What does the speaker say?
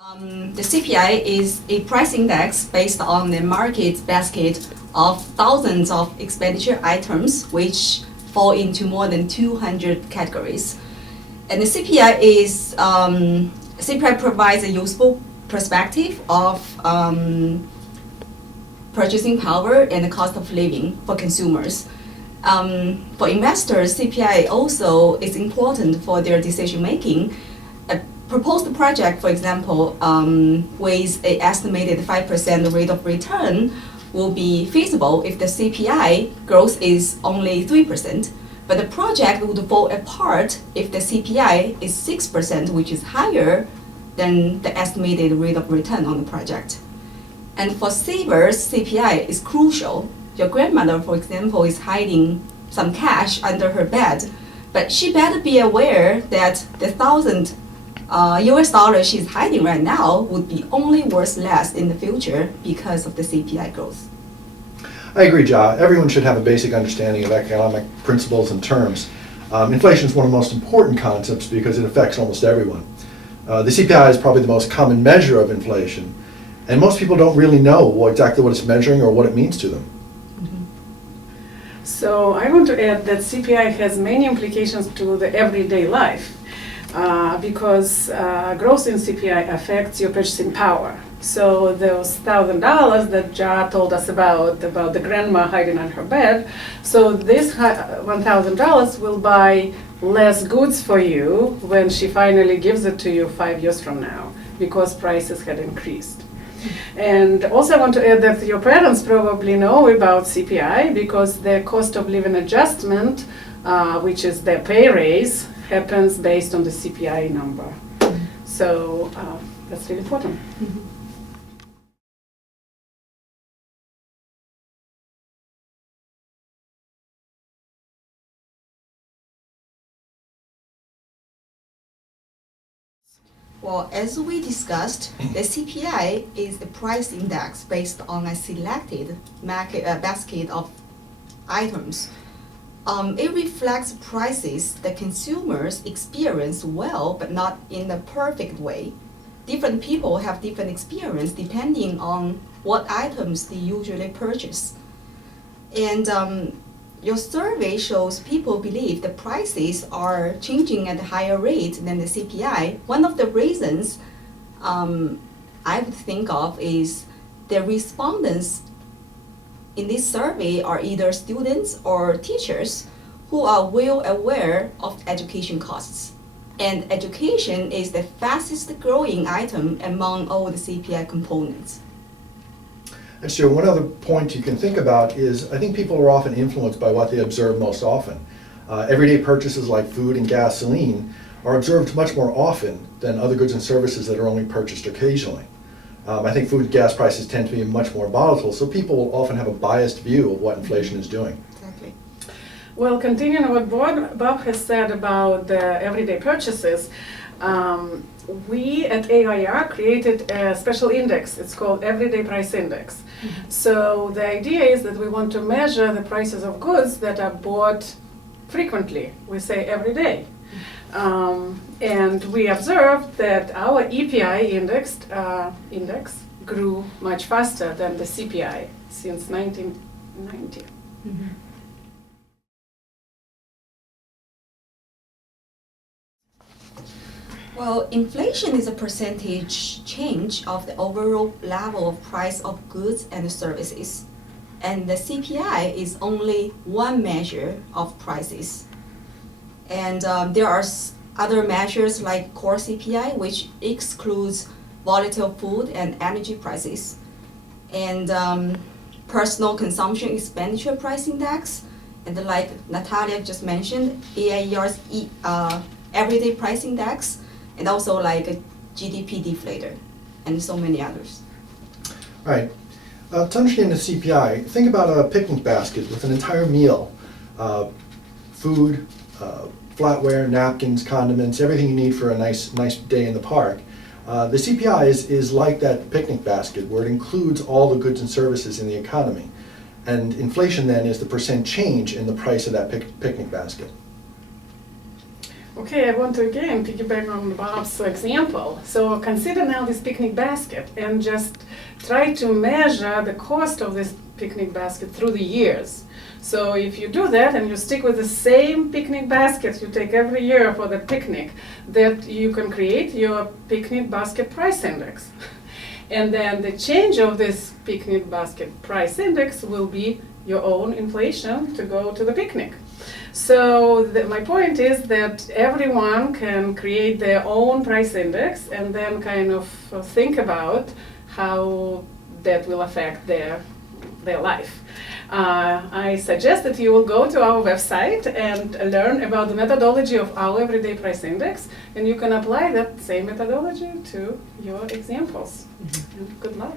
The CPI is a price index based on the market basket of thousands of expenditure items which fall into more than 200 categories. And the CPI provides a useful perspective of purchasing power and the cost of living for consumers. For investors, CPI also is important for their decision making. A proposed project, for example, with an estimated 5% rate of return will be feasible if the CPI growth is only 3%. But the project would fall apart if the CPI is 6%, which is higher than the estimated rate of return on the project. And for savers, CPI is crucial. Your grandmother, for example, is hiding some cash under her bed, but she better be aware that the $1,000 she's hiding right now would be only worth less in the future because of the CPI growth. I agree, Ja. Everyone should have a basic understanding of economic principles and terms. Inflation is one of the most important concepts because it affects almost everyone. The CPI is probably the most common measure of inflation, and most people don't really know exactly what it's measuring or what it means to them. So I want to add that CPI has many implications to the everyday life because growth in CPI affects your purchasing power. So those $1,000 that Ja told us about the grandma hiding on her bed, so this $1,000 will buy less goods for you when she finally gives it to you 5 years from now because prices had increased. And also I want to add that your parents probably know about CPI because the cost of living adjustment, which is their pay raise, happens based on the CPI number. So that's really important. Well, as we discussed, the CPI is a price index based on a selected basket of items. It reflects prices that consumers experience well, but not in a perfect way. Different people have different experience depending on what items they usually purchase. And your survey shows people believe the prices are changing at a higher rate than the CPI. One of the reasons I would think of is the respondents in this survey are either students or teachers who are well aware of education costs. And education is the fastest growing item among all the CPI components. And so one other point you can think about is I think people are often influenced by what they observe most often. Everyday purchases like food and gasoline are observed much more often than other goods and services that are only purchased occasionally. I think food and gas prices tend to be much more volatile, so people will often have a biased view of what inflation is doing. Exactly. Well, continuing what Bob has said about the everyday purchases, we at AIER created a special index. It's called Everyday Price Index. So the idea is that we want to measure the prices of goods that are bought frequently. We say every day. And we observed that our EPI index grew much faster than the CPI since 1990. Well, inflation is a percentage change of the overall level of price of goods and services. And the CPI is only one measure of prices. And there are other measures like core CPI, which excludes volatile food and energy prices. And personal consumption expenditure price index. And like Natalia just mentioned, AIER's everyday price index. And also like a GDP deflator, and so many others. Right. To understand the CPI, think about a picnic basket with an entire meal, food, flatware, napkins, condiments, everything you need for a nice day in the park. The CPI is like that picnic basket where it includes all the goods and services in the economy. And inflation then is the percent change in the price of that picnic basket. Okay, I want to again piggyback on Bob's example. So consider now this picnic basket and just try to measure the cost of this picnic basket through the years. So if you do that and you stick with the same picnic basket you take every year for the picnic, that you can create your picnic basket price index. And then the change of this picnic basket price index will be your own inflation to go to the picnic. So my point is that everyone can create their own price index and then kind of think about how that will affect their life. I suggest that you will go to our website and learn about the methodology of our everyday price index, and you can apply that same methodology to your examples. And good luck.